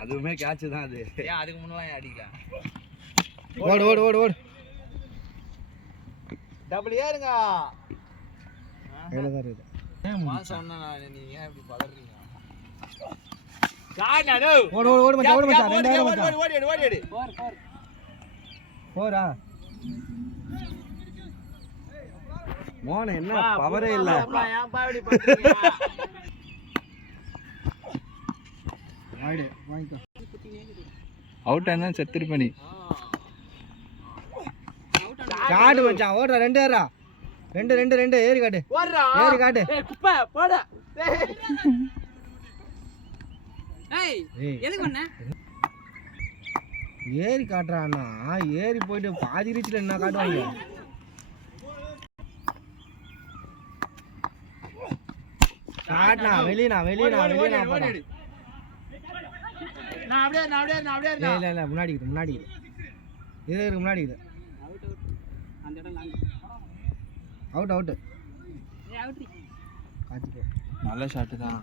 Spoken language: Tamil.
அதுவுமே கேட்ச் தான் அது. ஏன் அதுக்கு முன்னலாம் அடிக்கல? ஓடு ஓடு ஓடு ஓடு. டபுள் ஏறுங்க. கையில தான் இருக்கு. மாசம் ஒண்ணா நீங்க ஏன் இப்படி பதறீங்க? காணானோ. ஓடு ஓடு ஓடு மச்சான் ஓடு மச்சான். ரெண்டாயிரம் ஓடு மச்சான். ஓடு ஓடு ஓடு. போறா. மோன என்ன பவரே இல்ல. ஏன் பா இப்படி பண்றீங்க? ஆடு வாங்கிக்கோ. அவுட் ஆனா செத்துருப்ப நீ. காடு மச்சான் ஓடுறா. ரெண்டு ஏறா. ரெண்டு ரெண்டு ரெண்டு ஏறி காட்டு. ஓடுறா. ஏறி காட்டு. ஏய் குப்பை போடா. ஏய் எதுக்கு பண்ண? ஏறி காட்டுறான்னா ஏறி போயிட்டு பாதி ரீச்சில் என்ன காட்டுவாங்க. காட்டுனா வெளியினா வெளியினா வெளியினா போடா. நான் அப்படியே இல்ல இல்ல முன்னாடி இது முன்னாடி இது இது இருக்கு முன்னாடி இது அந்த இடம் லாங். அவுட் அவுட் ஏய் அவுட். காட்சிக்கோ. நல்ல ஷாட் தான்.